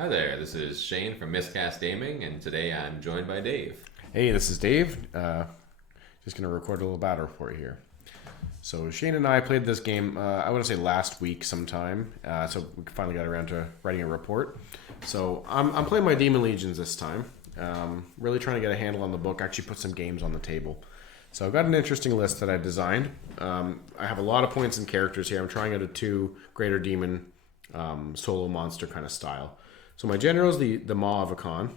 Hi there, this is Shane from Miscast Gaming, and today I'm joined by Dave. Hey, this is Dave. Just going to record a little battle for you here. So Shane and I played this game, I want to say last week sometime. So we finally got around to writing a report. So I'm playing my Daemon Legions this time. Really trying to get a handle on the book, actually put some games on the table. So I've got an interesting list that I designed. I have a lot of points and characters here. I'm trying out a 2 Greater Demon solo monster kind of style. So my general is the Maw of Akan.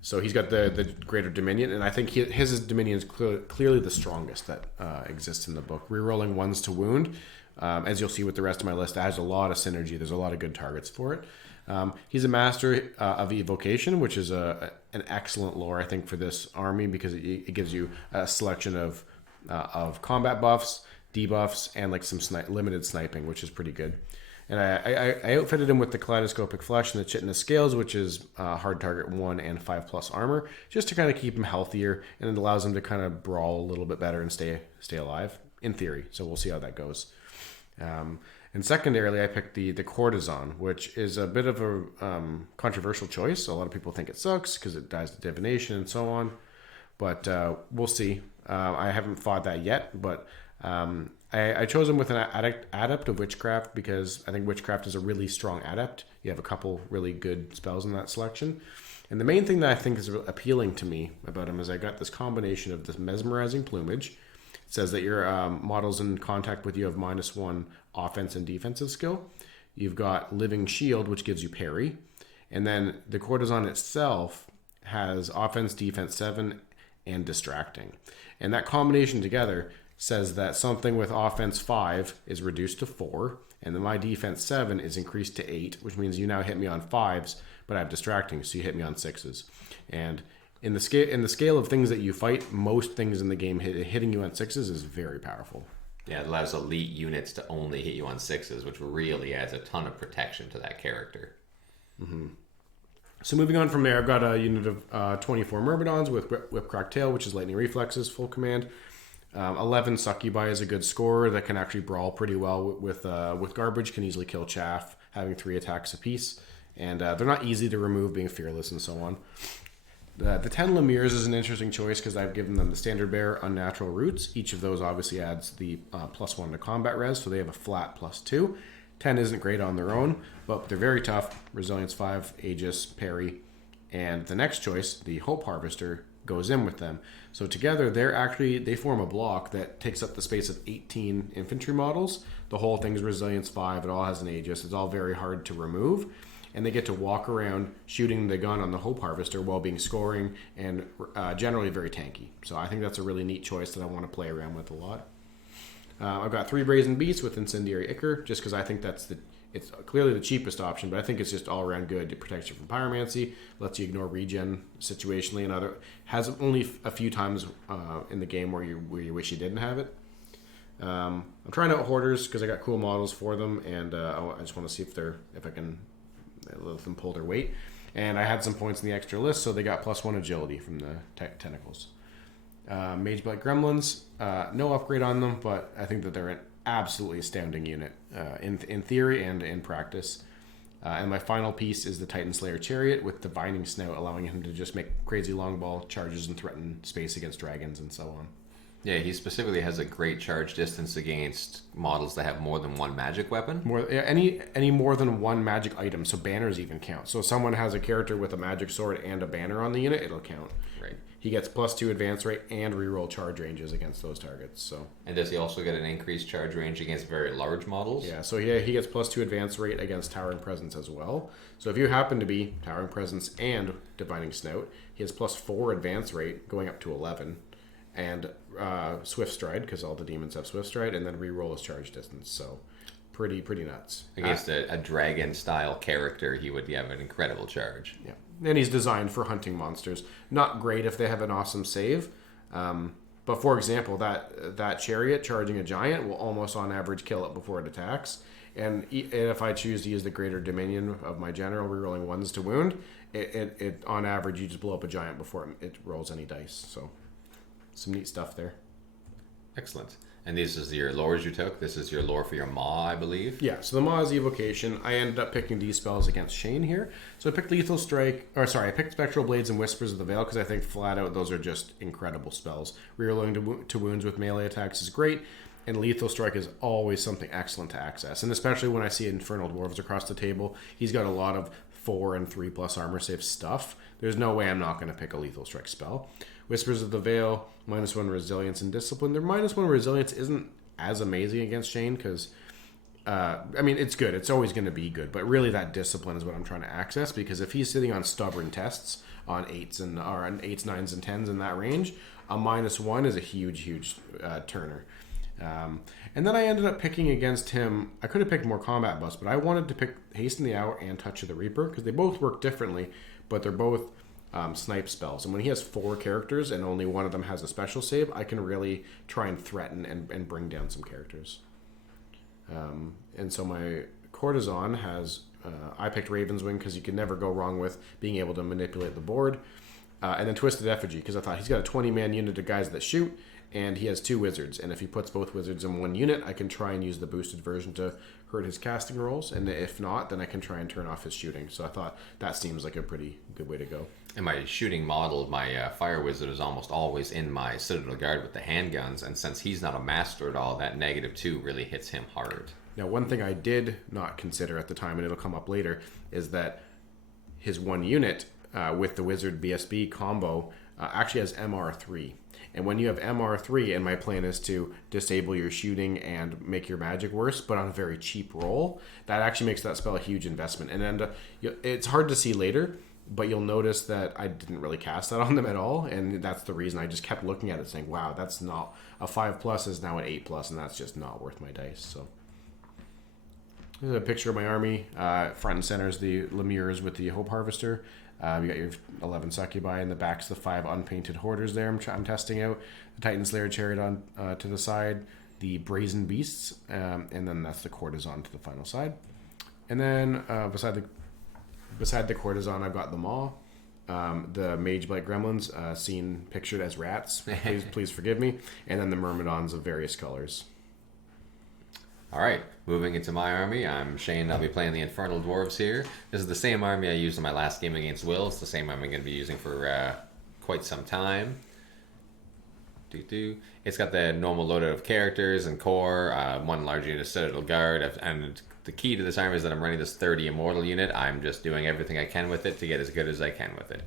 So he's got the Greater Dominion, and I think his Dominion is clearly the strongest that exists in the book. Rerolling 1s to wound, as you'll see with the rest of my list, that has a lot of synergy. There's a lot of good targets for it. He's a master of evocation, which is an excellent lore, I think, for this army because it gives you a selection of combat buffs, debuffs, and like some limited sniping, which is pretty good. And I outfitted him with the Kaleidoscopic Flesh and the Chitinous Scales, which is hard target 1 and 5+ armor, just to kind of keep him healthier, and it allows him to kind of brawl a little bit better and stay alive, in theory. So we'll see how that goes. And secondarily, I picked the Courtesan, which is a bit of a controversial choice. A lot of people think it sucks because it dies to divination and so on. But we'll see. I haven't fought that yet, but I chose him with an adept of witchcraft because I think witchcraft is a really strong adept. You have a couple really good spells in that selection. And the main thing that I think is appealing to me about him is I got this combination of this mesmerizing plumage. It says that your models in contact with you have -1 offense and defensive skill. You've got Living Shield, which gives you parry. And then the Courtesan itself has offense, defense 7, and distracting. And that combination together says that something with offense 5 is reduced to 4, and then my defense 7 is increased to 8, which means you now hit me on 5s, but I have distracting, so you hit me on 6s. And in the scale of things that you fight, most things in the game hitting you on 6s is very powerful. Yeah, it allows elite units to only hit you on 6s, which really adds a ton of protection to that character. Mm-hmm. So moving on from there, I've got a unit of 24 Myrmidons with Whip Crack Tail, which is lightning reflexes, full command. 11 Succubi is a good scorer that can actually brawl pretty well with garbage, can easily kill chaff, having 3 attacks apiece. And they're not easy to remove, being fearless and so on. The 10 Lemirs is an interesting choice because I've given them the Standard Bearer, Unnatural Roots. Each of those obviously adds the +1 to combat res, so they have a flat +2. 10 isn't great on their own, but they're very tough. Resilience 5, Aegis, parry. And the next choice, the Hope Harvester, goes in with them. So together they form a block that takes up the space of 18 infantry models. The whole thing's Resilience 5, it all has an Aegis. It's all very hard to remove. And they get to walk around shooting the gun on the Hope Harvester while being scoring and generally very tanky. So I think that's a really neat choice that I want to play around with a lot. I've got 3 Brazen Beasts with Incendiary Ichor, just because I think it's clearly the cheapest option, but I think it's just all around good. It protects you from pyromancy, lets you ignore regen situationally, and has only a few times in the game where you wish you didn't have it. I'm trying out Hoarders because I got cool models for them, and I just want to see if I can let them pull their weight. And I had some points in the extra list, so they got +1 agility from the tentacles. Mage Blight Gremlins, no upgrade on them, but I think that they're an absolutely astounding unit in theory and in practice. And my final piece is the Titan Slayer Chariot with Divining Snout, allowing him to just make crazy long ball charges and threaten space against dragons and so on. Yeah, he specifically has a great charge distance against models that have more than 1 magic weapon. Any more than 1 magic item, so banners even count. So if someone has a character with a magic sword and a banner on the unit, it'll count. Right. He gets +2 advance rate and reroll charge ranges against those targets. So. And does he also get an increased charge range against very large models? Yeah, so he gets +2 advance rate against Towering Presence as well. So if you happen to be Towering Presence and Divining Snout, he has +4 advance rate going up to 11. And Swift Stride, because all the demons have Swift Stride, and then reroll his charge distance. So pretty nuts. Against a dragon-style character, he would have an incredible charge. Yeah, and he's designed for hunting monsters. Not great if they have an awesome save. But for example, that chariot charging a giant will almost on average kill it before it attacks. And if I choose to use the Greater Dominion of my general, rerolling 1s to wound, it on average you just blow up a giant before it rolls any dice. So some neat stuff there. Excellent. And this is your lores you took. This is your lore for your Maw, I believe. Yeah, so the Maw is evocation. I ended up picking these spells against Shane here. So I picked Lethal Strike, I picked Spectral Blades and Whispers of the Veil because I think flat out those are just incredible spells. Reloading to wounds with melee attacks is great, and Lethal Strike is always something excellent to access. And especially when I see Infernal Dwarves across the table, he's got a lot of 4 and 3+ armor save stuff. There's no way I'm not going to pick a Lethal Strike spell. Whispers of the Veil, -1 resilience and discipline. Their -1 resilience isn't as amazing against Shane because, it's good. It's always going to be good. But really that discipline is what I'm trying to access because if he's sitting on stubborn tests on 8s, 9s, and 10s in that range, a -1 is a huge turner. And then I ended up picking against him. I could have picked more combat buffs, but I wanted to pick Hasten the Hour and Touch of the Reaper because they both work differently, but they're both snipe spells. And when he has 4 characters and only one of them has a special save, I can really try and threaten and bring down some characters. And so my Courtesan has, I picked Raven's Wing because you can never go wrong with being able to manipulate the board. And then Twisted Effigy because I thought he's got a 20-man unit of guys that shoot, and he has 2 wizards. And if he puts both wizards in one unit, I can try and use the boosted version to hurt his casting rolls. And if not, then I can try and turn off his shooting. So I thought that seems like a pretty good way to go. In my shooting model, my Fire Wizard is almost always in my Citadel Guard with the handguns. And since he's not a master at all, that -2 really hits him hard. Now, one thing I did not consider at the time, and it'll come up later, is that his one unit with the Wizard BSB combo actually has MR3. And when you have MR3, and my plan is to disable your shooting and make your magic worse, but on a very cheap roll, that actually makes that spell a huge investment. And then it's hard to see later, but you'll notice that I didn't really cast that on them at all, and that's the reason I just kept looking at it saying, wow, that's not... A 5+ is now an 8+, and that's just not worth my dice, so... Here's a picture of my army. Front and center is the Lemures with the Hope Harvester. You got your 11 Succubi, and the back's the 5 unpainted Hoarders there I'm testing out. The Titan Slayer Chariot on to the side. The Brazen Beasts, and then that's the Courtesan to the final side. And then beside the Courtesan, I've got the Maw. The Mage Blight Gremlins, seen pictured as rats. Please forgive me. And then the Myrmidons of various colors. All right, moving into my army, I'm Shane. I'll be playing the Infernal Dwarves here. This is the same army I used in my last game against Will. It's the same army I'm going to be using for quite some time. It's got the normal loadout of characters and core, 1 large unit of Citadel Guard, and the key to this army is that I'm running this 30 Immortal unit. I'm just doing everything I can with it to get as good as I can with it.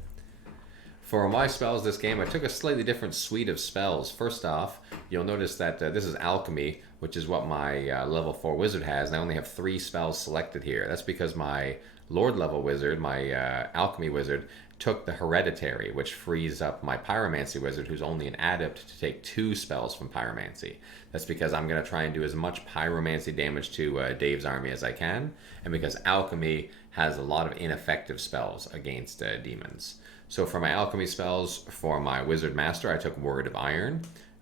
For my spells this game, I took a slightly different suite of spells. First off, you'll notice that this is Alchemy, which is what my level 4 wizard has, and I only have 3 spells selected here. That's because my Lord level wizard, my Alchemy wizard, took the Hereditary, which frees up my Pyromancy wizard, who's only an adept, to take 2 spells from Pyromancy. That's because I'm going to try and do as much Pyromancy damage to Dave's army as I can, and because Alchemy has a lot of ineffective spells against demons. So for my Alchemy spells, for my Wizard Master, I took Word of Iron,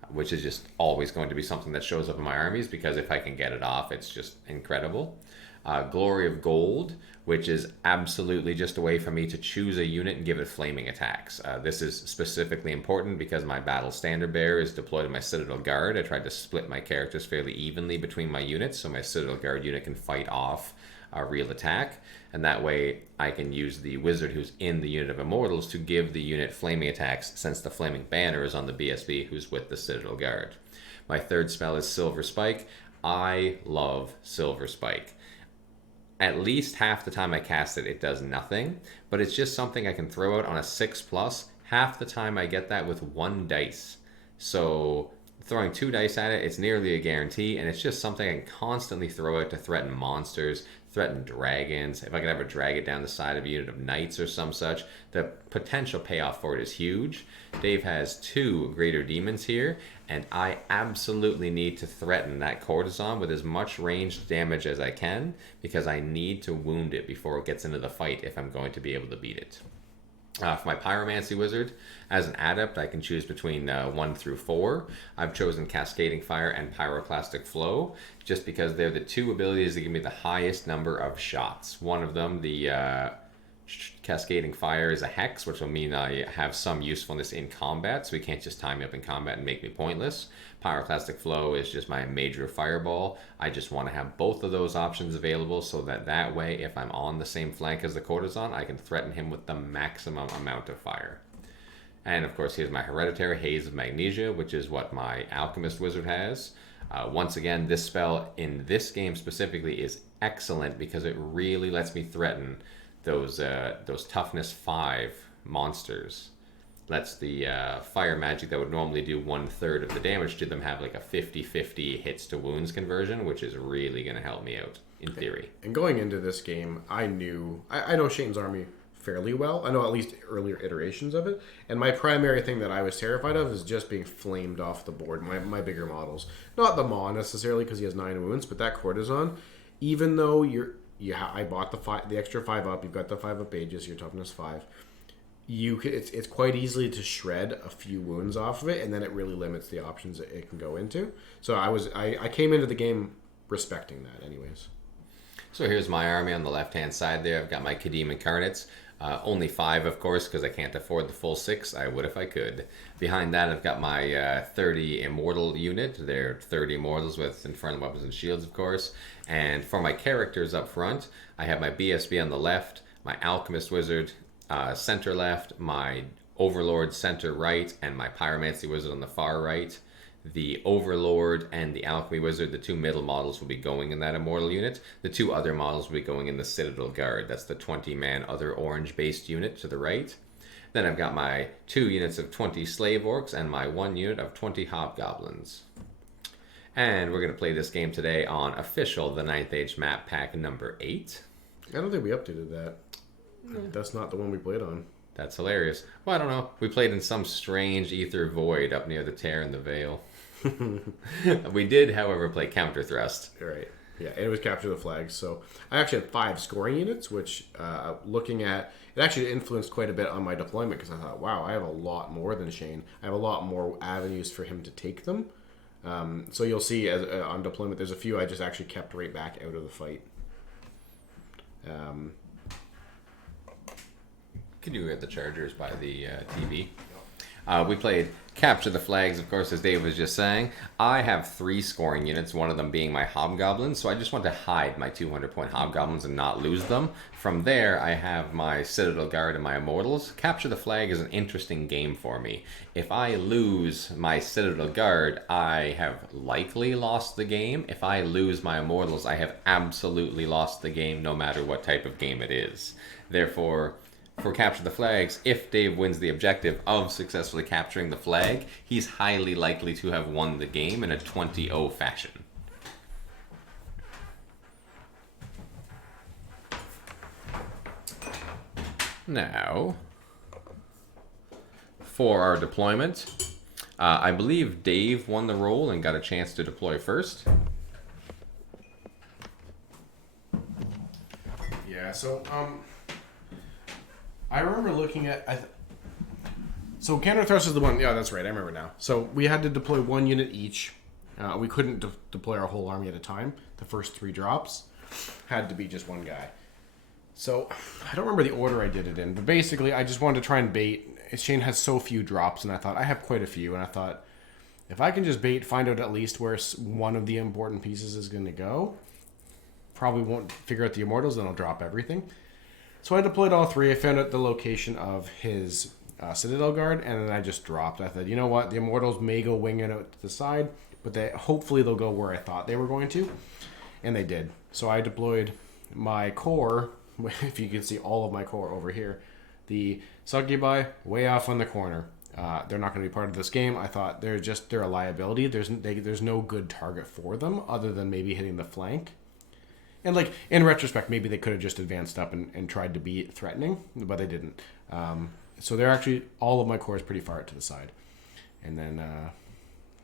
which is just always going to be something that shows up in my armies, because if I can get it off, it's just incredible. Glory of Gold, which is absolutely just a way for me to choose a unit and give it flaming attacks. This is specifically important because my Battle Standard Bearer is deployed in my Citadel Guard. I tried to split my characters fairly evenly between my units, so my Citadel Guard unit can fight off a real attack, and that way I can use the wizard who's in the unit of Immortals to give the unit flaming attacks, since the flaming banner is on the BSB who's with the Citadel Guard. My third spell is Silver Spike. I love Silver Spike. At least half the time I cast it, it does nothing, but it's just something I can throw out on a 6+. Half the time I get that with 1 dice. So throwing 2 dice at it, it's nearly a guarantee, and it's just something I can constantly throw out to threaten monsters, threaten dragons. If I could ever drag it down the side of a unit of knights or some such, the potential payoff for it is huge. Dave has 2 greater demons here, and I absolutely need to threaten that Courtesan with as much ranged damage as I can, because I need to wound it before it gets into the fight if I'm going to be able to beat it. For my Pyromancy Wizard, as an adept, I can choose between 1 through 4. I've chosen Cascading Fire and Pyroclastic Flow, just because they're the 2 abilities that give me the highest number of shots. One of them, the Cascading Fire is a hex, which will mean I have some usefulness in combat, so he can't just tie me up in combat and make me pointless. Pyroclastic Flow is just my major fireball. I just want to have both of those options available so that way, if I'm on the same flank as the courtesan, I can threaten him with the maximum amount of fire. And of course, here's my Hereditary Haze of Magnesia, which is what my Alchemist Wizard has. Once again, this spell in this game specifically is excellent because it really lets me threaten those toughness 5 monsters. Lets the fire magic that would normally do 1/3 of the damage to them have like a 50-50 hits to wounds conversion, which is really going to help me out in theory. And going into this game, I know Shane's army fairly well. I know at least earlier iterations of it. And my primary thing that I was terrified of is just being flamed off the board. My bigger models, not the Maw necessarily because he has 9 wounds, but that courtesan. Even though I bought the extra 5 up. You've got the 5 up Aegis, your toughness 5. It's quite easily to shred a few wounds off of it, and then it really limits the options that it can go into. So I came into the game respecting that, anyways. So here's my army on the left-hand side there. I've got my Kadim Incarnates. Only 5, of course, because I can't afford the full 6. I would if I could. Behind that, I've got my 30 Immortal unit. They're 30 Immortals with Infernal Weapons and Shields, of course. And for my characters up front, I have my BSB on the left, my Alchemist Wizard center left, my Overlord center right, and my Pyromancy Wizard on the far right. The Overlord and the Alchemy Wizard, the 2 middle models, will be going in that Immortal unit. The 2 other models will be going in the Citadel Guard. That's the 20-man other orange-based unit to the right. Then I've got my 2 units of 20 Slave Orcs and my 1 unit of 20 Hobgoblins. And we're going to play this game today on official The Ninth Age map pack number 8. I don't think we updated that. That's not the one we played on. That's hilarious. Well, I don't know. We played in some strange ether void up near the Tear and the Veil. We did, however, play Counter Thrust. Right. Yeah, and it was Capture the Flags. So I actually had 5 scoring units, which looking at it actually influenced quite a bit on my deployment because I thought, wow, I have a lot more than Shane. I have a lot more avenues for him to take them. So you'll see on deployment, there's a few I just actually kept right back out of the fight. Can you get the Chargers by the TV? We played Capture the Flags, of course, as Dave was just saying. I have 3 scoring units, one of them being my Hobgoblins, so I just want to hide my 200-point Hobgoblins and not lose them. From there, I have my Citadel Guard and my Immortals. Capture the Flag is an interesting game for me. If I lose my Citadel Guard, I have likely lost the game. If I lose my Immortals, I have absolutely lost the game, no matter what type of game it is. Therefore, for Capture the Flags, if Dave wins the objective of successfully capturing the flag, he's highly likely to have won the game in a 20-0 fashion. Now, for our deployment, I believe Dave won the role and got a chance to deploy first. Yeah, so I remember looking at so Counter Thrust is the one. Yeah, that's right. I remember now. So we had to deploy 1 unit each. We couldn't deploy our whole army at a time. The first 3 drops had to be just 1 guy. So I don't remember the order I did it in, but basically I just wanted to try and bait. Shane has so few drops, and I thought I have quite a few, and I thought if I can just bait, find out at least where one of the important pieces is going to go. Probably won't figure out the Immortals, then I'll drop everything. So I deployed all 3. I found out the location of his Citadel Guard, and then I just dropped. I thought, you know what? The Immortals may go winging out to the side, but hopefully they'll go where I thought they were going to. And they did. So I deployed my core, if you can see all of my core over here. The Succubi way off on the corner. They're not going to be part of this game. I thought they're a liability. There's no good target for them other than maybe hitting the flank. And like in retrospect, maybe they could have just advanced up and tried to be threatening, but they didn't. So they're actually all of my core is pretty far out to the side. And then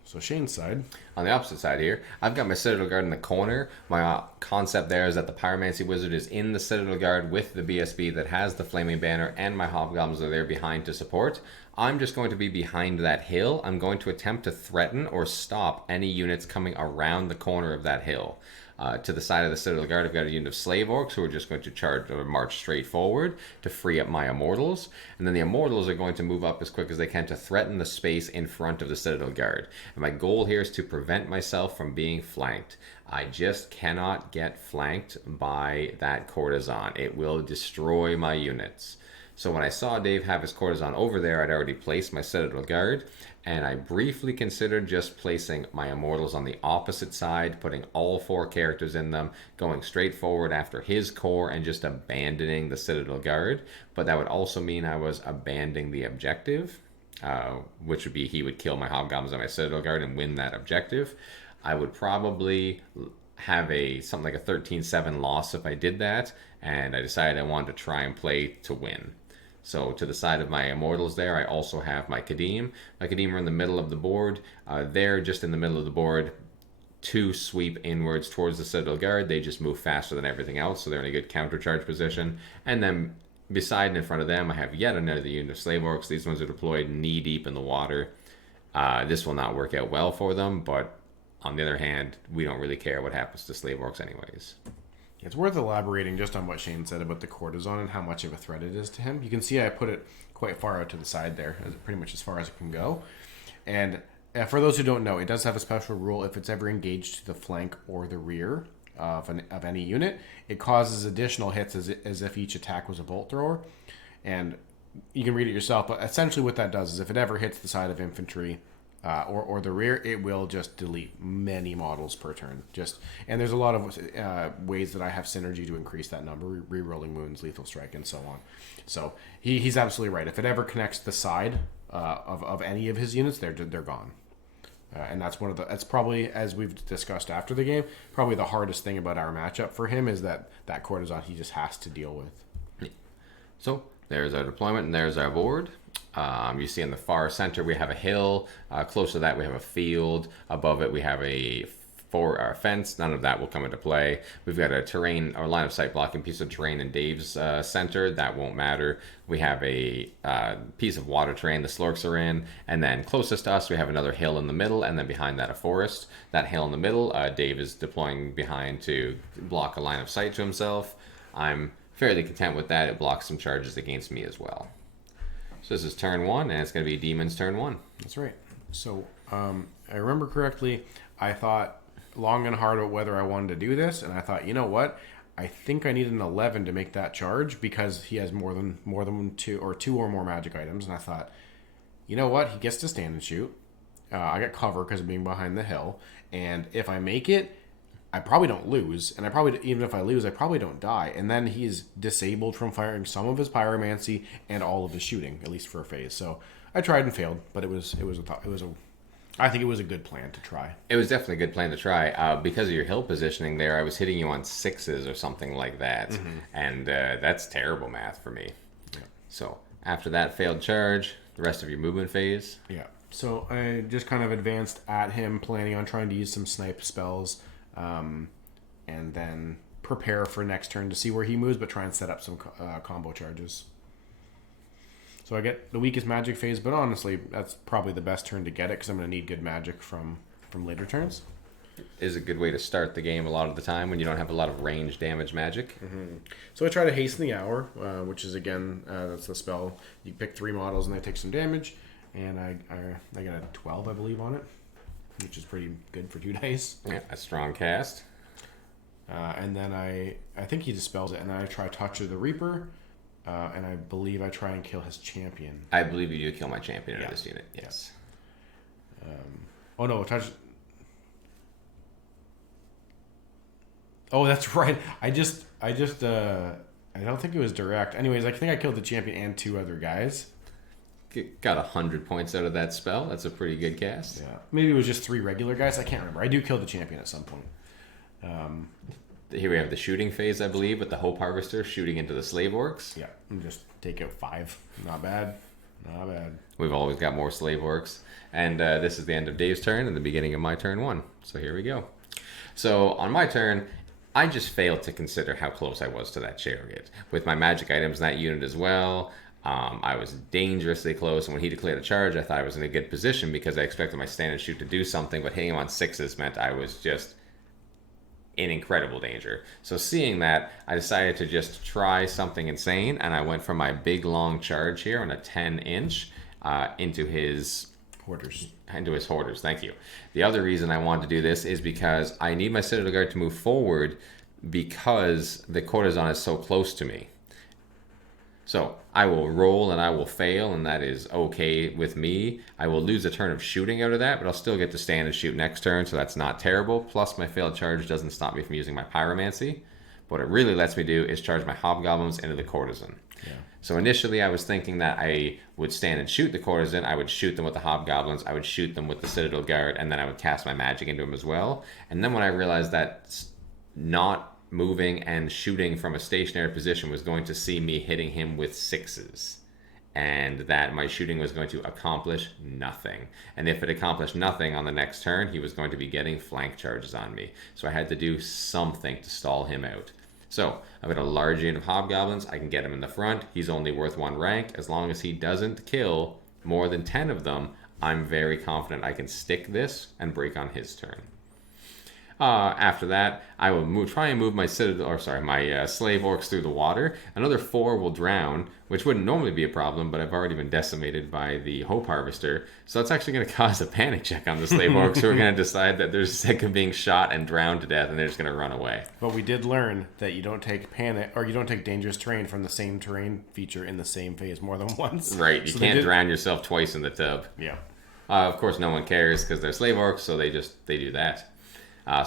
so Shane's side. On the opposite side here, I've got my Citadel Guard in the corner. My concept there is that the Pyromancy Wizard is in the Citadel Guard with the BSB that has the Flaming Banner, and my Hobgoblins are there behind to support. I'm just going to be behind that hill. I'm going to attempt to threaten or stop any units coming around the corner of that hill. To the side of the Citadel Guard, I've got a unit of Slave Orcs who are just going to charge or march straight forward to free up my Immortals. And then the Immortals are going to move up as quick as they can to threaten the space in front of the Citadel Guard. And my goal here is to prevent myself from being flanked. I just cannot get flanked by that Courtesan. It will destroy my units. So when I saw Dave have his Courtesan over there, I'd already placed my Citadel Guard, and I briefly considered just placing my Immortals on the opposite side, putting all 4 characters in them, going straight forward after his core, and just abandoning the Citadel Guard. But that would also mean I was abandoning the objective, which would be he would kill my Hobgoblins on my Citadel Guard and win that objective. I would probably have something like a 13-7 loss if I did that, and I decided I wanted to try and play to win. So to the side of my Immortals there, I also have my Kadim. My Kadim are in the middle of the board. They're just in the middle of the board to sweep inwards towards the Citadel Guard. They just move faster than everything else, so they're in a good countercharge position. And then beside and in front of them, I have yet another unit of Slave Orcs. These ones are deployed knee-deep in the water. This will not work out well for them, but on the other hand, we don't really care what happens to Slave Orcs anyways. It's worth elaborating just on what Shane said about the Courtesan and how much of a threat it is to him. You can see I put it quite far out to the side there, pretty much as far as it can go. And for those who don't know, it does have a special rule. If it's ever engaged to the flank or the rear of any unit, it causes additional hits as if each attack was a bolt thrower. And you can read it yourself, but essentially what that does is if it ever hits the side of infantry or the rear, it will just delete many models per turn. And there's a lot of ways that I have synergy to increase that number: re-rolling wounds, lethal strike, and so on. So he's absolutely right. If it ever connects the side of any of his units, they're gone. And that's probably, as we've discussed after the game, probably the hardest thing about our matchup for him is that Courtesan he just has to deal with. Yeah. So there's our deployment and there's our board. You see in the far center we have a hill. Close to that we have a field. Above it we have a fence. None of that will come into play. We've got a terrain or line of sight blocking piece of terrain in Dave's center. That won't matter. We have a piece of water terrain the Slorks are in. And then closest to us we have another hill in the middle, and then behind that a forest. That hill in the middle, Dave is deploying behind to block a line of sight to himself. I'm fairly content with that. It blocks some charges against me as well. So this is turn 1, and it's going to be Demon's turn 1. That's right. So I remember correctly, I thought long and hard about whether I wanted to do this, and I thought, you know what? I think I need an 11 to make that charge because he has more than two or more magic items, and I thought, you know what? He gets to stand and shoot. I got cover because of being behind the hill, and if I make it, I probably don't lose, and even if I lose, I probably don't die. And then he's disabled from firing some of his pyromancy and all of his shooting, at least for a phase. So I tried and failed, but I think it was a good plan to try. It was definitely a good plan to try. Because of your hill positioning there, I was hitting you on 6s or something like that, and that's terrible math for me. Yeah. So after that failed charge, the rest of your movement phase. Yeah. So I just kind of advanced at him, planning on trying to use some snipe spells. And then prepare for next turn to see where he moves, but try and set up some combo charges. So I get the weakest magic phase, but honestly, that's probably the best turn to get it because I'm going to need good magic from later turns. Is a good way to start the game a lot of the time when you don't have a lot of range damage magic. So I try to hasten the hour, which is again that's the spell. You pick 3 models and they take some damage, and I got a 12, I believe, on it, which is pretty good for 2 dice. Yeah, a strong cast. And then I think he dispels it, and then I try Touch of the Reaper, and I believe I try and kill his champion. I believe you do kill my champion in this unit, yes. Oh no, Touch... Oh, that's right. I don't think it was direct. Anyways, I think I killed the champion and 2 other guys. Got 100 points out of that spell. That's a pretty good cast. Yeah. Maybe it was just 3 regular guys. I can't remember. I do kill the champion at some point. Here we have the shooting phase, I believe, with the Hope Harvester shooting into the Slave Orcs. Yeah, and just take out 5. Not bad. Not bad. We've always got more Slave Orcs. And this is the end of Dave's turn and the beginning of my turn 1. So here we go. So on my turn, I just failed to consider how close I was to that chariot. With my magic items in that unit as well, I was dangerously close, and when he declared a charge, I thought I was in a good position because I expected my stand and shoot to do something, but hitting him on 6s meant I was just in incredible danger. So seeing that, I decided to just try something insane, and I went for my big long charge here on a 10-inch into his Hoarders. Hoarders. Thank you. The other reason I wanted to do this is because I need my Citadel Guard to move forward because the courtesan is so close to me. So I will roll and I will fail, and that is okay with me. I will lose a turn of shooting out of that, but I'll still get to stand and shoot next turn, so that's not terrible. Plus, my failed charge doesn't stop me from using my pyromancy. What it really lets me do is charge my hobgoblins into the courtesan. Yeah. So initially I was thinking that I would stand and shoot the courtesan, I would shoot them with the hobgoblins, I would shoot them with the Citadel Guard, and then I would cast my magic into them as well. And then when I realized that not moving and shooting from a stationary position was going to see me hitting him with 6s, and that my shooting was going to accomplish nothing. And if it accomplished nothing on the next turn, he was going to be getting flank charges on me. So I had to do something to stall him out. So I've got a large unit of hobgoblins. I can get him in the front. He's only worth 1 rank. As long as he doesn't kill more than 10 of them, I'm very confident I can stick this and break on his turn. After that, I will try and move my slave orcs through the water. Another 4 will drown, which wouldn't normally be a problem, but I've already been decimated by the Hope Harvester. So that's actually going to cause a panic check on the slave orcs, who are going to decide that they're sick of being shot and drowned to death, and they're just going to run away. But we did learn that you don't take panic, or you don't take dangerous terrain from the same terrain feature in the same phase more than once. Right, you can't drown yourself twice in the tub. Yeah. Of course, no one cares because they're slave orcs, so they do that.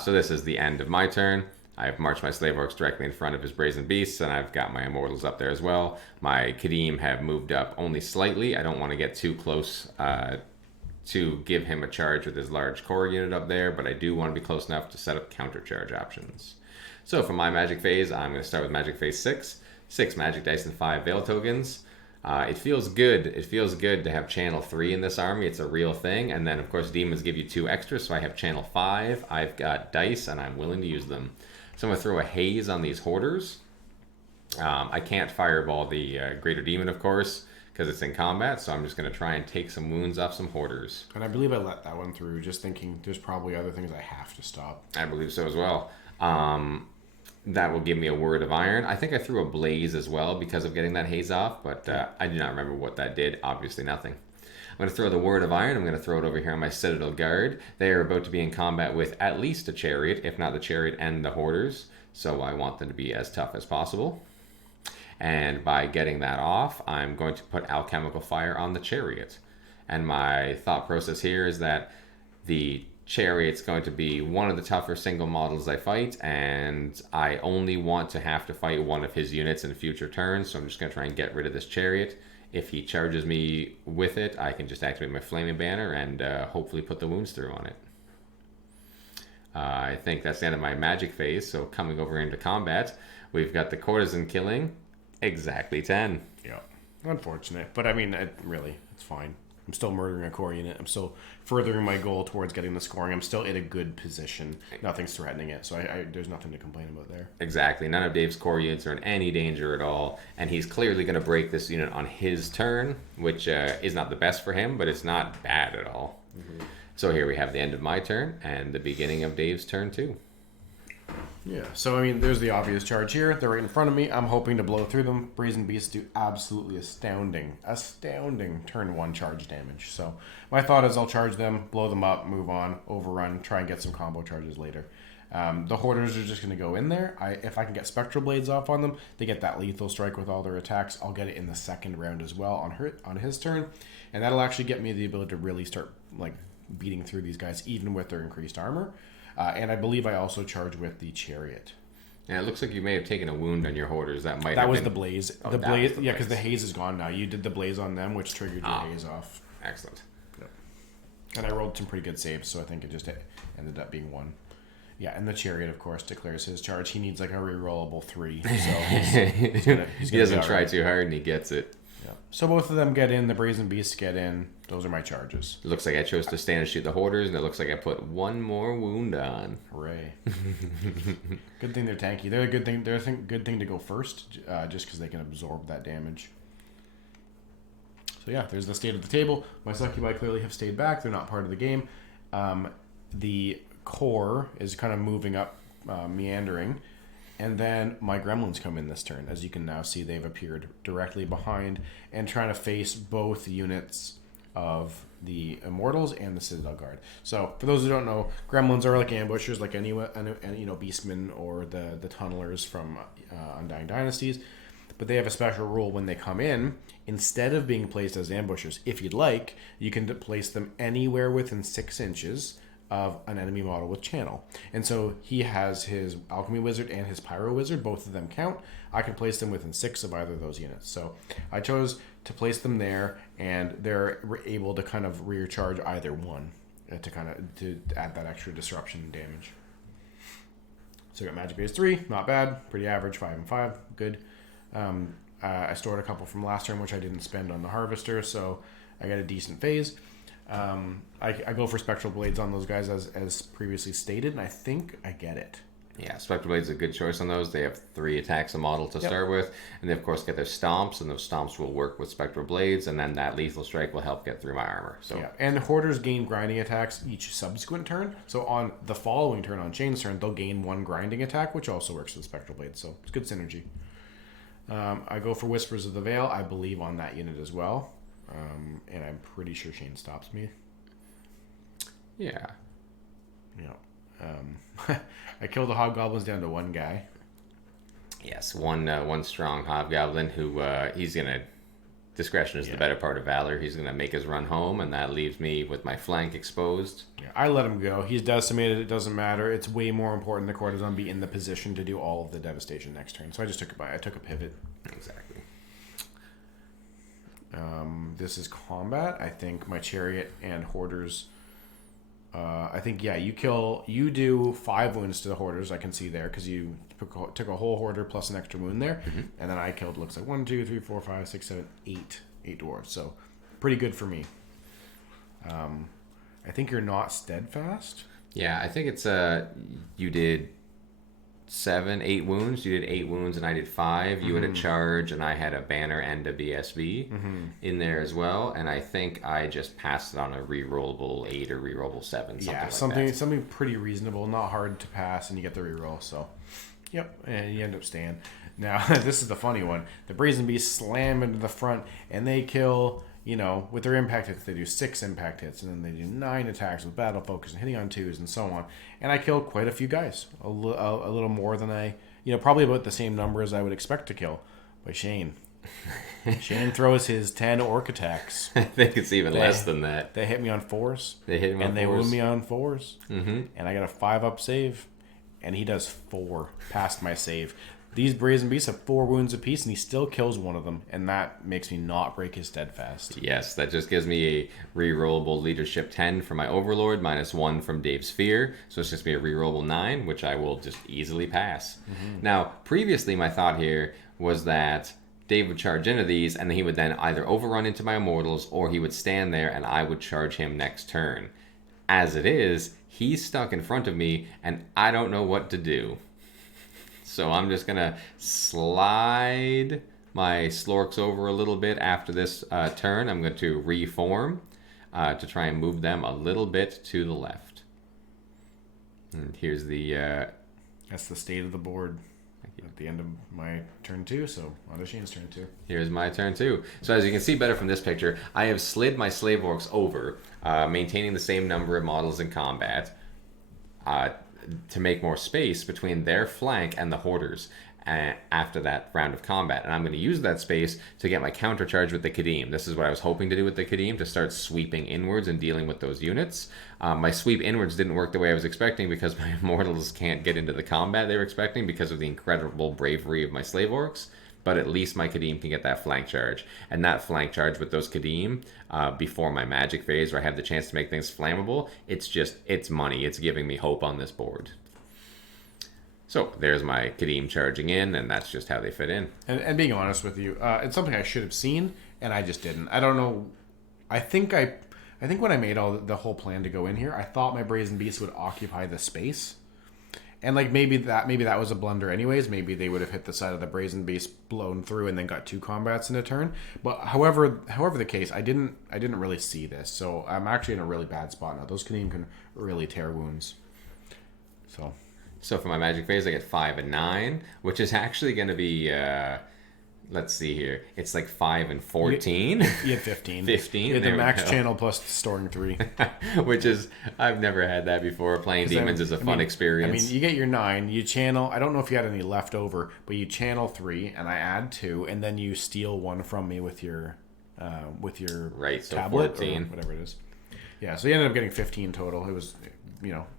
So this is the end of my turn. I've marched my slave orcs directly in front of his brazen beasts, and I've got my immortals up there as well. My Kadim have moved up only slightly. I don't want to get too close to give him a charge with his large core unit up there, but I do want to be close enough to set up counter charge options. So for my magic phase, I'm going to start with magic phase 6. 6 magic dice and 5 veil tokens. It feels good. It feels good to have channel 3 in this army. It's a real thing. And then, of course, demons give you 2 extras, so I have channel 5. I've got dice, and I'm willing to use them. So I'm going to throw a haze on these hoarders. I can't fireball the greater demon, of course, because it's in combat, so I'm just going to try and take some wounds off some hoarders. And I believe I let that one through, just thinking there's probably other things I have to stop. I believe so as well. That will give me a word of iron. I think I threw a blaze as well because of getting that haze off, but I do not remember what that did. Obviously nothing. I'm going to throw the word of iron. I'm going to throw it over here on my Citadel Guard. They are about to be in combat with at least a chariot, if not the chariot and the hoarders. So I want them to be as tough as possible. And by getting that off, I'm going to put alchemical fire on the chariot. And my thought process here is that the chariot's going to be one of the tougher single models I fight, and I only want to have to fight one of his units in future turns, so I'm just going to try and get rid of this chariot. If he charges me with it, I can just activate my flaming banner and hopefully put the wounds through on it. I think that's the end of my magic phase, so coming over into combat, we've got the courtesan killing exactly 10. Yeah, unfortunate, but I mean, it's fine. I'm still murdering a core unit. I'm still furthering my goal towards getting the scoring. I'm still in a good position. Nothing's threatening it, so there's nothing to complain about there. Exactly. None of Dave's core units are in any danger at all, and he's clearly going to break this unit on his turn, which is not the best for him, but it's not bad at all. Mm-hmm. So here we have the end of my turn and the beginning of Dave's turn too. Yeah, so I mean, there's the obvious charge here. They're right in front of me. I'm hoping to blow through them. Brazen Beasts do absolutely astounding turn 1 charge damage. So my thought is I'll charge them, blow them up, move on, overrun, try and get some combo charges later. The Hoarders are just going to go in there. If I can get Spectral Blades off on them, they get that lethal strike with all their attacks. I'll get it in the second round as well on his turn. And that'll actually get me the ability to really start beating through these guys, even with their increased armor. And I believe I also charge with the chariot. Yeah, it looks like you may have taken a wound on your hoarders. That was the blaze. The blaze, yeah, because the haze is gone now. You did the blaze on them, which triggered your haze off. Excellent. Yep. And I rolled some pretty good saves, so I think it just ended up being 1. Yeah, and the chariot, of course, declares his charge. He needs a rerollable 3, so he's gonna he doesn't try too hard, and he gets it. Yeah. So both of them get in. The Brazen Beasts get in. Those are my charges. It looks like I chose to stand and shoot the hoarders, and it looks like I put 1 more wound on. Hooray! Good thing they're tanky. They're a good thing. They're a good thing to go first, just because they can absorb that damage. So yeah, there's the state of the table. My Succubi clearly have stayed back. They're not part of the game. The core is kind of moving up meandering. And then my gremlins come in this turn. As you can now see, they've appeared directly behind and trying to face both units of the Immortals and the Citadel Guard. So, for those who don't know, gremlins are like ambushers, like any Beastmen or the Tunnelers from Undying Dynasties. But they have a special rule when they come in. Instead of being placed as ambushers, if you'd like, you can place them anywhere within 6 inches of an enemy model with channel. And so he has his Alchemy Wizard and his Pyro Wizard, both of them count. I can place them within 6 of either of those units. So I chose to place them there, and they're able to kind of rear charge either one to add that extra disruption and damage. So I got Magic Base 3, not bad, pretty average, 5 and 5, good. I stored a couple from last turn, which I didn't spend on the Harvester, so I got a decent phase. I go for Spectral Blades on those guys as previously stated, and I think I get it. Yeah, Spectral Blades is a good choice on those. They have 3 attacks a model to start with, and they of course get their Stomps, and those Stomps will work with Spectral Blades, and then that Lethal Strike will help get through my armor. So yeah, and the Hoarders gain grinding attacks each subsequent turn, so on the following turn, on Shane's turn, they'll gain 1 grinding attack, which also works with Spectral Blades, so it's good synergy. I go for Whispers of the Veil, I believe on that unit as well, and I'm pretty sure Shane stops me. Yeah. I killed the Hobgoblins down to 1 guy. Yes, one strong Hobgoblin who he's gonna. Discretion is the better part of valor. He's gonna make his run home, and that leaves me with my flank exposed. Yeah, I let him go. He's decimated. It doesn't matter. It's way more important the Courtesan be in the position to do all of the devastation next turn. So I just took it by. I took a pivot. Exactly. This is combat. I think my Chariot and Hoarders. I think you do 5 wounds to the Hoarders. I can see there because you took a whole Hoarder plus an extra wound there, and then I killed looks like 1, 2, 3, 4, 5, 6, 7, 8 dwarves. So pretty good for me. I think you're not steadfast. Yeah, I think it's you did 7, 8 wounds. You did 8 wounds, and I did 5. You had a charge, and I had a banner and a BSB in there as well. And I think I just passed it on a rerollable 8 or rerollable 7. Something pretty reasonable, not hard to pass, and you get the reroll. So, yep, and you end up staying. Now, this is the funny one. The Brazen Beasts slam into the front, and they kill. With their impact hits, they do 6 impact hits, and then they do 9 attacks with battle focus and hitting on 2s and so on. And I killed quite a few guys, a little more than I, probably about the same number as I would expect to kill. By Shane. Shane throws his 10 orc attacks. I think it's even less than that. They hit me on 4s. They hit him on 4s. And they wound me on 4s. And I got a 5-up save, and he does 4 past my save. These Brazen Beasts have 4 wounds apiece, and he still kills one of them, and that makes me not break his steadfast. Yes, that just gives me a rerollable leadership 10 for my Overlord, -1 from Dave's Fear, so it's just be a rerollable 9, which I will just easily pass. Now, previously my thought here was that Dave would charge into these, and he would then either overrun into my Immortals, or he would stand there, and I would charge him next turn. As it is, he's stuck in front of me, and I don't know what to do. So I'm just going to slide my Slorks over a little bit after this turn. I'm going to reform to try and move them a little bit to the left. And here's the... That's the state of the board at the end of my turn 2, so on to Shane's turn 2. Here's my turn 2. So as you can see better from this picture, I have slid my Slave Orcs over, maintaining the same number of models in combat, to make more space between their flank and the Hoarders after that round of combat. And I'm going to use that space to get my countercharge with the Kadim. This is what I was hoping to do with the Kadim, to start sweeping inwards and dealing with those units. My sweep inwards didn't work the way I was expecting because my Immortals can't get into the combat they were expecting because of the incredible bravery of my Slave Orcs. But at least my Kadim can get that flank charge. And that flank charge with those Kadim, before my magic phase where I have the chance to make things flammable, it's money. It's giving me hope on this board. So there's my Kadim charging in, and that's just how they fit in. And being honest with you, it's something I should have seen, and I just didn't. I don't know. I think when I made the whole plan to go in here, I thought my Brazen Beast would occupy the space. And maybe that was a blunder anyways. Maybe they would have hit the side of the Brazen Beast, blown through, and then got 2 combats in a turn. But however the case, I didn't really see this. So I'm actually in a really bad spot now. Those Kadim can really tear wounds. So So for my magic phase, I get 5 and 9, which is actually going to be, let's see here. It's like 5 and 14. You had 15. 15. You had the There we max go. channel plus storing 3. Which is, I've never had that before. Playing demons is a fun experience. I mean, you get your 9, you channel, I don't know if you had any left over, but you channel 3, and I add 2, and then you steal 1 from me with your Right, so tablet 14. or whatever it is. Yeah, so you ended up getting 15 total. It was,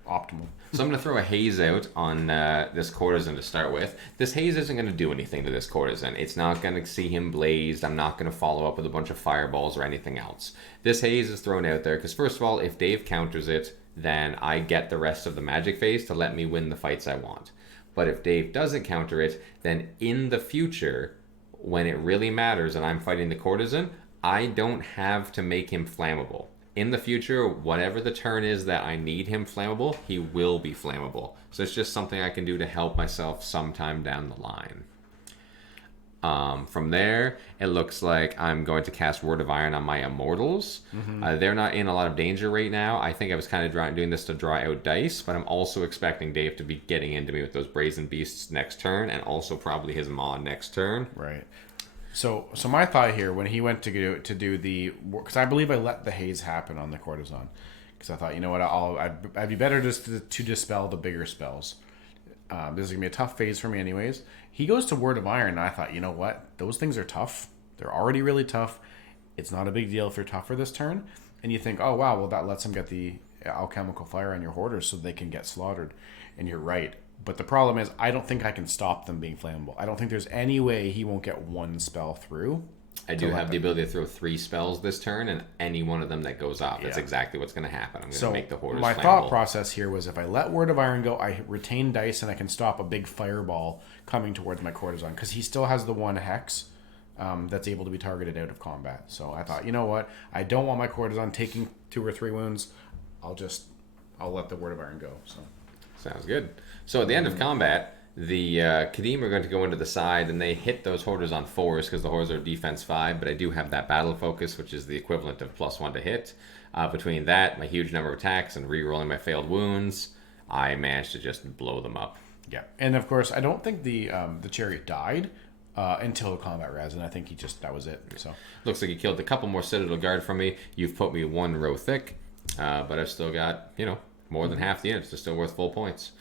optimal. So I'm going to throw a haze out on this courtesan to start with. This haze isn't going to do anything to this courtesan. It's not going to see him blazed. I'm not going to follow up with a bunch of fireballs or anything else. This haze is thrown out there because, first of all, if Dave counters it, then I get the rest of the magic phase to let me win the fights I want. But if Dave doesn't counter it, then in the future, when it really matters and I'm fighting the courtesan, I don't have to make him flammable. In the future, whatever the turn is that I need him flammable, he will be flammable. So it's just something I can do to help myself sometime down the line. From there, it looks like I'm going to cast Word of Iron on my Immortals. They're not in a lot of danger right now. I think I was kind of doing this to draw out dice, but I'm also expecting Dave to be getting into me with those Brazen Beasts next turn, and also probably his Maw next turn. Right. So my thought here, when he went to do the, because I believe I let the haze happen on the courtesan, because I thought, you know what, I'd be better just to dispel the bigger spells. This is gonna be a tough phase for me, anyways. He goes to Word of Iron, and I thought, you know what, those things are tough. They're already really tough. It's not a big deal if they're tougher this turn. And you think, oh wow, well that lets him get the alchemical fire on your hoarders so they can get slaughtered. And you're right. But the problem is, I don't think I can stop them being flammable. I don't think there's any way he won't get one spell through. I do have the ability to throw 3 spells this turn, and any one of them that goes off, that's Yeah. exactly what's going to happen. I'm going to make the hoarders my flammable. thought process here was, if I let Word of Iron go, I retain dice and I can stop a big fireball coming towards my courtesan, because he still has the 1 hex that's able to be targeted out of combat. So I thought, you know what, I don't want my courtesan taking 2 or 3 wounds. I'll let the Word of Iron go. So Sounds good. So at the end of combat, the Kadim are going to go into the side, and they hit those hoarders on 4s because the hoarders are defense 5, but I do have that battle focus, which is the equivalent of +1 to hit. Between that, my huge number of attacks, and re-rolling my failed wounds, I managed to just blow them up. yeah, and of course, I don't think the chariot died until combat res, and I think that was it. So Looks like you killed a couple more Citadel Guard from me. You've put me 1 row thick, but I've still got, more than half the units. They're still worth full points.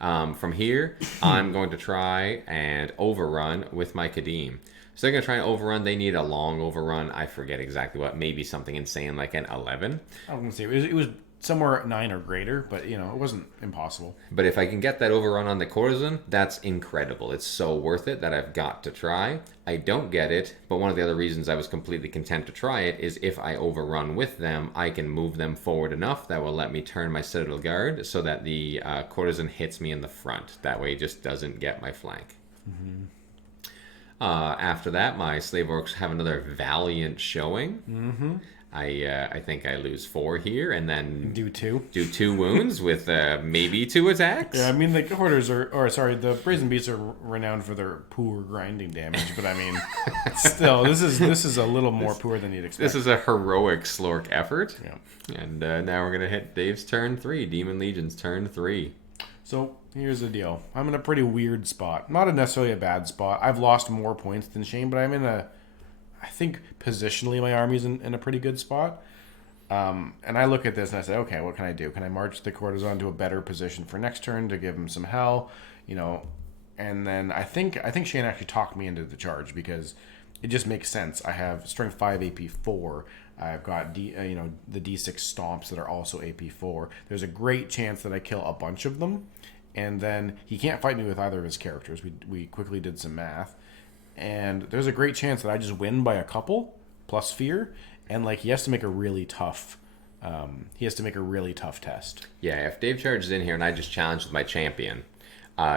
From here, I'm going to try and overrun with my Kadim. So they're going to try and overrun. They need a long overrun. I forget exactly what. Maybe something insane like an 11. I was going to say, it was somewhere at 9 or greater, but, it wasn't impossible. But if I can get that overrun on the courtesan, that's incredible. It's so worth it that I've got to try. I don't get it, but one of the other reasons I was completely content to try it is if I overrun with them, I can move them forward enough that will let me turn my Citadel Guard so that the courtesan hits me in the front. That way it just doesn't get my flank. After that, my Slave Orcs have another valiant showing. I think I lose 4 here, and then Do 2. do 2 wounds with maybe 2 attacks. Yeah, I mean, the hoarders the Brazen Beasts are renowned for their poor grinding damage, but I mean, still, this is a little more poor than you'd expect. This is a heroic Slork effort. Yeah. And now we're going to hit Dave's turn 3, Daemon Legions turn 3. So here's the deal. I'm in a pretty weird spot. Not necessarily a bad spot. I've lost more points than Shane, but I'm in I think positionally my army's in a pretty good spot. And I look at this and I say, okay, what can I do? Can I march the courtesan to a better position for next turn to give him some hell? And then I think Shane actually talked me into the charge, because it just makes sense. I have strength 5 AP 4. I've got the D6 stomps that are also AP 4. There's a great chance that I kill a bunch of them, and then he can't fight me with either of his characters. We quickly did some math. And there's a great chance that I just win by a couple plus fear, and he has to make a really tough test. Yeah, if Dave charges in here and I just challenge with my champion,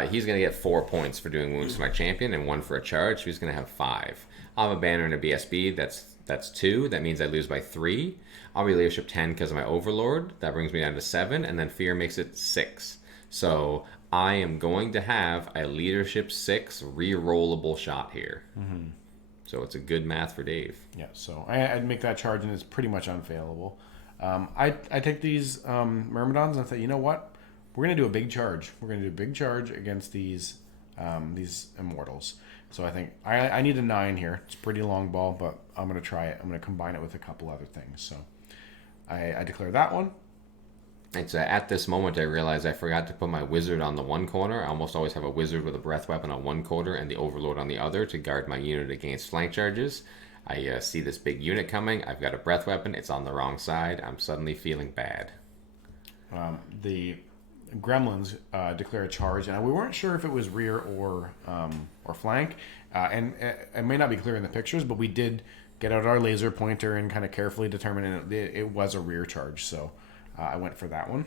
he's going to get 4 points for doing wounds to my champion and 1 for a charge. So he's going to have 5. I'll have a banner and a BSB. That's 2. That means I lose by 3. I'll be leadership 10 because of my overlord. That brings me down to 7, and then fear makes it 6. So I am going to have a leadership 6 re-rollable shot here. So it's a good math for Dave. Yeah, so I'd make that charge, and it's pretty much unfailable. I take these Myrmidons and I say, you know what? we're gonna do a big charge. We're gonna do a big charge against these immortals. So I think I need a 9 here. It's a pretty long ball, but I'm gonna try it. I'm gonna combine it with a couple other things. So I declare that one. It's at this moment I realize I forgot to put my wizard on the one corner. I almost always have a wizard with a breath weapon on one corner and the overlord on the other to guard my unit against flank charges. I see this big unit coming. I've got a breath weapon. It's on the wrong side. I'm suddenly feeling bad. The gremlins declare a charge, and we weren't sure if it was rear or flank. And it may not be clear in the pictures, but we did get out our laser pointer and kind of carefully determine it was a rear charge. So I went for that one.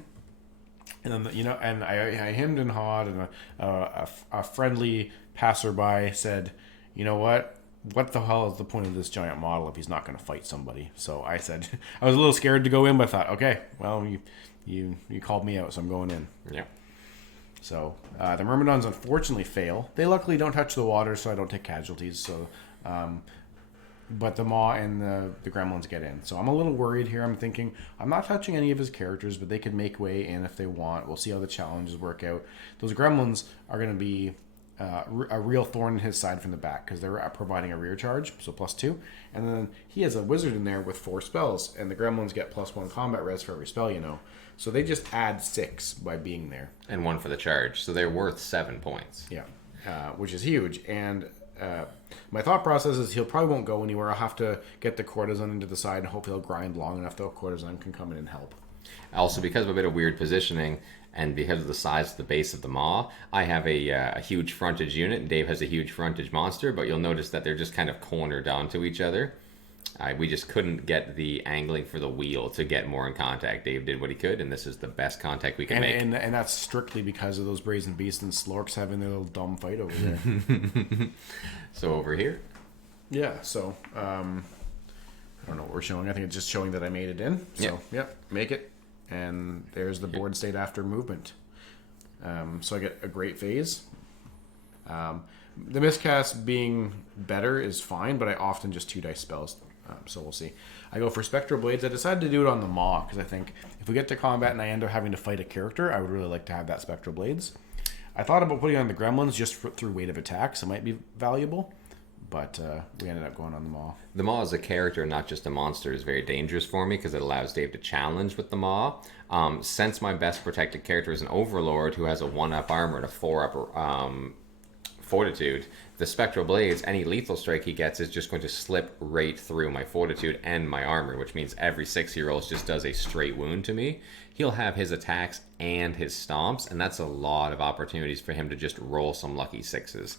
And then, and I hemmed and hawed, and a friendly passerby said, "You know what? What the hell is the point of this giant model if he's not going to fight somebody?" So I said, I was a little scared to go in, but I thought, okay, well, you called me out, so I'm going in. Yeah. So the Myrmidons unfortunately fail. They luckily don't touch the water, so I don't take casualties. So, but the Maw and the Gremlins get in. So I'm a little worried here. I'm thinking I'm not touching any of his characters, but they could make way in if they want. We'll see how the challenges work out. Those Gremlins are going to be a real thorn in his side from the back because they're providing a rear charge, so +2. And then he has a wizard in there with 4 spells, and the Gremlins get +1 combat res for every spell, So they just add 6 by being there. And 1 for the charge. So they're worth 7 points. Yeah, which is huge. And my thought process is he'll probably won't go anywhere. I'll have to get the courtesan into the side and hope he'll grind long enough that the courtesan can come in and help. Also, because of a bit of weird positioning and because of the size of the base of the Maw, I have a huge frontage unit, and Dave has a huge frontage monster, but you'll notice that they're just kind of cornered onto each other. We just couldn't get the angling for the wheel to get more in contact. Dave did what he could, and this is the best contact we can make. And that's strictly because of those Brazen Beasts and Slorks having their little dumb fight over there. So over here? Yeah, so I don't know what we're showing. I think it's just showing that I made it in. So, yep, make it. And there's the board state after movement. So I get a great phase. The miscast being better is fine, but I often just 2 dice spells. So we'll see. I go for Spectral Blades. I decided to do it on the Maw because I think if we get to combat and I end up having to fight a character, I would really like to have that Spectral Blades. I thought about putting on the Gremlins just through weight of attacks. It might be valuable, but we ended up going on the Maw. The Maw as a character, not just a monster, is very dangerous for me because it allows Dave to challenge with the Maw. Since my best protected character is an Overlord who has a 1-up armor and a 4-up fortitude, the Spectral Blades, any lethal strike he gets is just going to slip right through my fortitude and my armor, which means every 6 he rolls just does a straight wound to me. He'll have his attacks and his stomps, and that's a lot of opportunities for him to just roll some lucky 6s.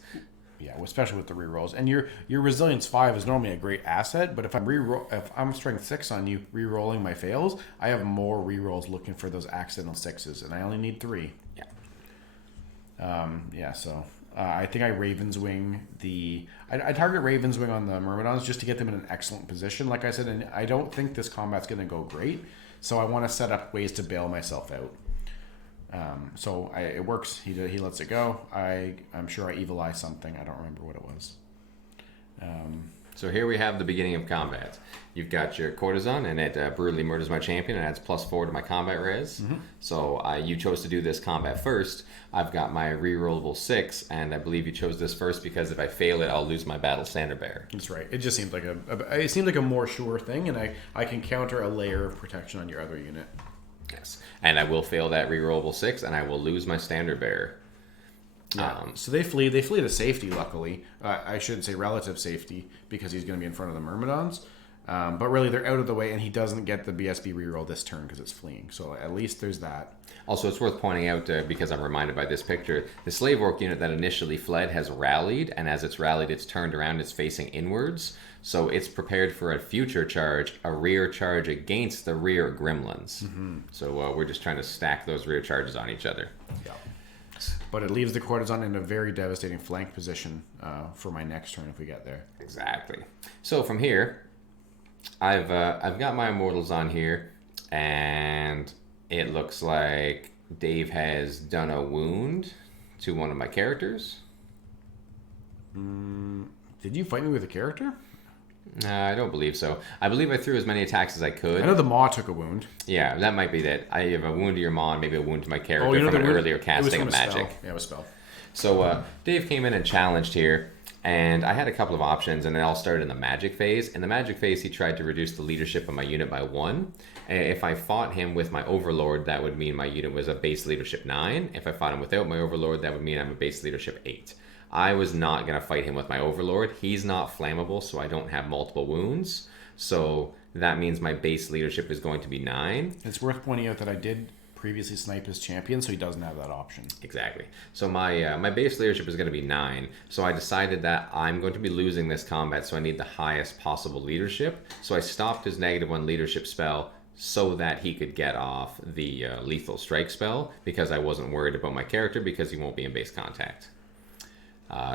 Yeah, especially with the rerolls. And your resilience 5 is normally a great asset, but if I'm strength 6 on you rerolling my fails, I have more rerolls looking for those accidental 6s, and I only need 3. Yeah. So I think I Ravenswing I target Ravenswing on the Myrmidons just to get them in an excellent position. Like I said, and I don't think this combat's going to go great, so I want to set up ways to bail myself out. It works. He lets it go. I'm sure I Evil Eye something. I don't remember what it was. So here we have the beginning of combat. You've got your courtesan, and it brutally murders my champion and adds +4 to my combat res. Mm-hmm. So you chose to do this combat first. I've got my rerollable 6, and I believe you chose this first because if I fail it, I'll lose my battle standard bearer. That's right. It just seemed like a more sure thing, and I can counter a layer of protection on your other unit. Yes, and I will fail that rerollable 6, and I will lose my standard bearer. Yeah. So they flee to safety, luckily. I shouldn't say relative safety, because he's going to be in front of the Myrmidons. But really, they're out of the way, and he doesn't get the BSB reroll this turn because it's fleeing. So at least there's that. Also, it's worth pointing out, because I'm reminded by this picture, the Slave Orc unit that initially fled has rallied, and as it's rallied, it's turned around, it's facing inwards. So it's prepared for a future charge, a rear charge against the rear gremlins. Mm-hmm. So we're just trying to stack those rear charges on each other. Yeah. But it leaves the courtesan in a very devastating flank position for my next turn if we get there. Exactly. So from here, I've got my immortals on here, and it looks like Dave has done a wound to one of my characters. Did you fight me with a character? I don't believe so. I believe I threw as many attacks as I could. I know the Maw took a wound. Yeah, that might be that. I have a wound to your Maw and maybe a wound to my character Oh, you know from an the earlier casting of magic. Spell. Yeah, it was spell. So Dave came in and challenged here, and I had a couple of options, and it all started in the magic phase. In the magic phase, he tried to reduce the leadership of my unit by 1. If I fought him with my Overlord, that would mean my unit was a base leadership 9. If I fought him without my Overlord, that would mean I'm a base leadership 8. I was not going to fight him with my Overlord. He's not flammable, so I don't have multiple wounds. So that means my base leadership is going to be 9. It's worth pointing out that I did previously snipe his champion, so he doesn't have that option. Exactly. So my base leadership is going to be 9. So I decided that I'm going to be losing this combat, so I need the highest possible leadership. So I stopped his -1 leadership spell so that he could get off the lethal strike spell, because I wasn't worried about my character because he won't be in base contact.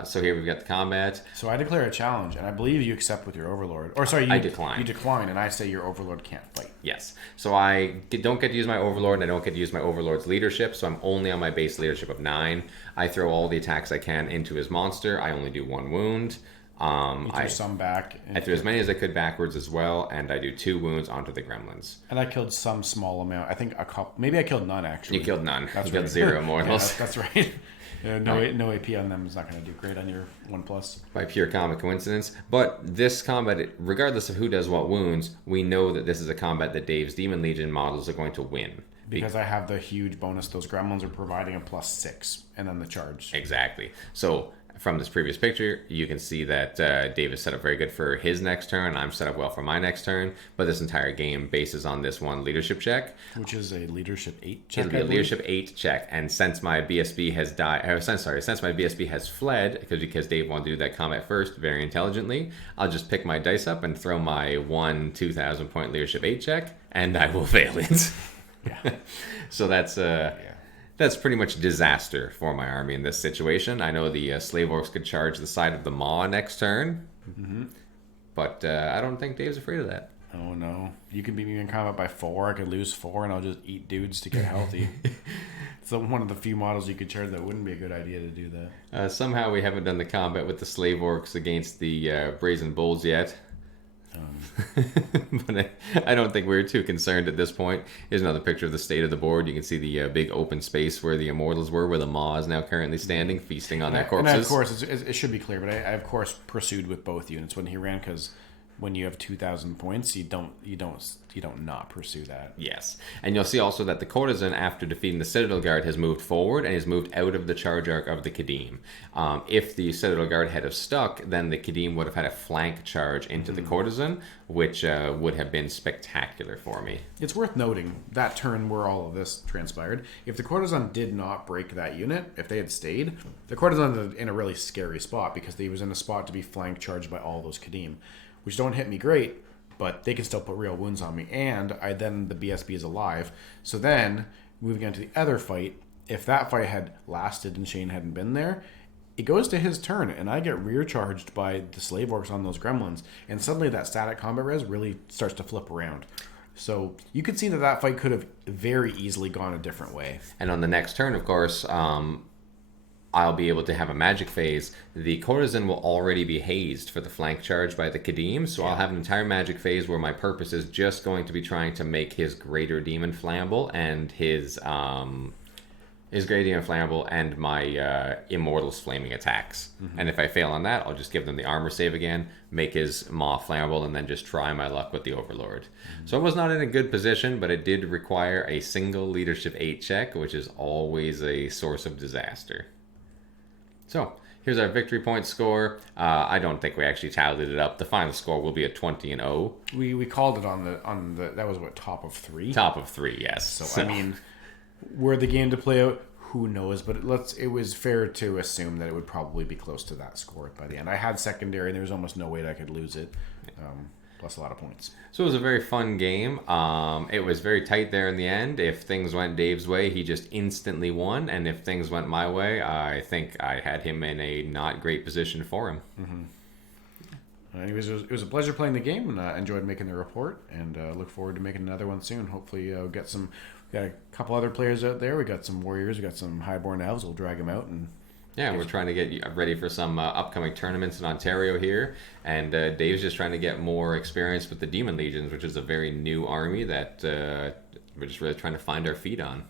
So here we've got the combat. So I declare a challenge, and I believe you accept with your Overlord. Or sorry, I decline. You decline, and I say your Overlord can't fight. Yes. So I don't get to use my Overlord, and I don't get to use my Overlord's leadership, so I'm only on my base leadership of 9. I throw all the attacks I can into his monster. I only do 1 wound. You threw some back. I threw as many as I could backwards as well, and I do 2 wounds onto the gremlins. And I killed some small amount. I think a couple. Maybe I killed none, actually. You killed none. That's you right. killed 0 immortals. Yeah, that's right. No AP on them is not going to do great on your 1+. By pure comic coincidence. But this combat, regardless of who does what wounds, we know that this is a combat that Dave's Daemon Legion models are going to win. Because I have the huge bonus. Those gremlins are providing a +6, and then the charge. Exactly. So from this previous picture, you can see that Dave is set up very good for his next turn. I'm set up well for my next turn. But this entire game bases on this one leadership check. Which is a leadership 8 check. It'll be a leadership 8 check. And since my BSB has died, since my BSB has fled, because Dave wanted to do that combat first very intelligently, I'll just pick my dice up and throw my 2,000 point leadership 8 check, and I will fail it. Yeah. So that's pretty much disaster for my army in this situation. I know the slave orcs could charge the side of the Maw next turn, but I don't think Dave's afraid of that. Oh no, you can beat me in combat by 4. I could lose 4, and I'll just eat dudes to get healthy. It's one of the few models you could charge that wouldn't be a good idea to do that. Somehow we haven't done the combat with the slave orcs against the brazen bulls yet. But I don't think we're too concerned at this point. Here's another picture of the state of the board. You can see the big open space where the immortals were, where the Maw is now currently standing, feasting on their corpses. And of course, it should be clear, but I of course pursued with both units when he ran, because when you have 2,000 points, you don't not pursue that. Yes, and you'll see also that the courtesan, after defeating the Citadel Guard, has moved forward and has moved out of the charge arc of the Kadim. If the Citadel Guard had have stuck, then the Kadim would have had a flank charge into the courtesan, which would have been spectacular for me. It's worth noting that turn where all of this transpired, if the courtesan did not break that unit, if they had stayed, the courtesan was in a really scary spot, because he was in a spot to be flank charged by all those Kadim, which don't hit me great, but they can still put real wounds on me. And the BSB is alive. So then, moving on to the other fight, if that fight had lasted and Shane hadn't been there, it goes to his turn, and I get rear charged by the slave orcs on those gremlins, and suddenly that static combat res really starts to flip around. So you could see that fight could have very easily gone a different way. And on the next turn, of course, I'll be able to have a magic phase. The courtesan will already be hazed for the flank charge by the Kadim, so I'll have an entire magic phase where my purpose is just going to be trying to make his greater demon flammable and his greater demon flammable and my immortals flaming attacks. And if I fail on that, I'll just give them the armor save again, make his Maw flammable, and then just try my luck with the Overlord. So I was not in a good position, but it did require a single leadership 8 check, which is always a source of disaster. So, here's our victory point score. I don't think we actually tallied it up. The final score will be a 20-0. We called it on the that was what, top of 3? Top of 3, yes. So I mean, were the game to play out, who knows? But it was fair to assume that it would probably be close to that score by the end. I had secondary, and there was almost no way that I could lose it. Plus a lot of points. So it was a very fun game. It was very tight there in the end. If things went Dave's way, he just instantly won. And if things went my way, I think I had him in a not great position for him. Anyways, it was a pleasure playing the game, and I enjoyed making the report, and look forward to making another one soon. Hopefully we'll get a couple other players out there. We got some warriors, we got some highborn elves. We'll drag them out and Yeah, we're trying to get ready for some upcoming tournaments in Ontario here, and Dave's just trying to get more experience with the Daemon Legions, which is a very new army that we're just really trying to find our feet on.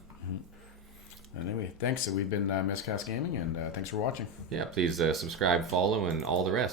Anyway, thanks. We've been Miscast Gaming, and thanks for watching. Yeah, please subscribe, follow, and all the rest.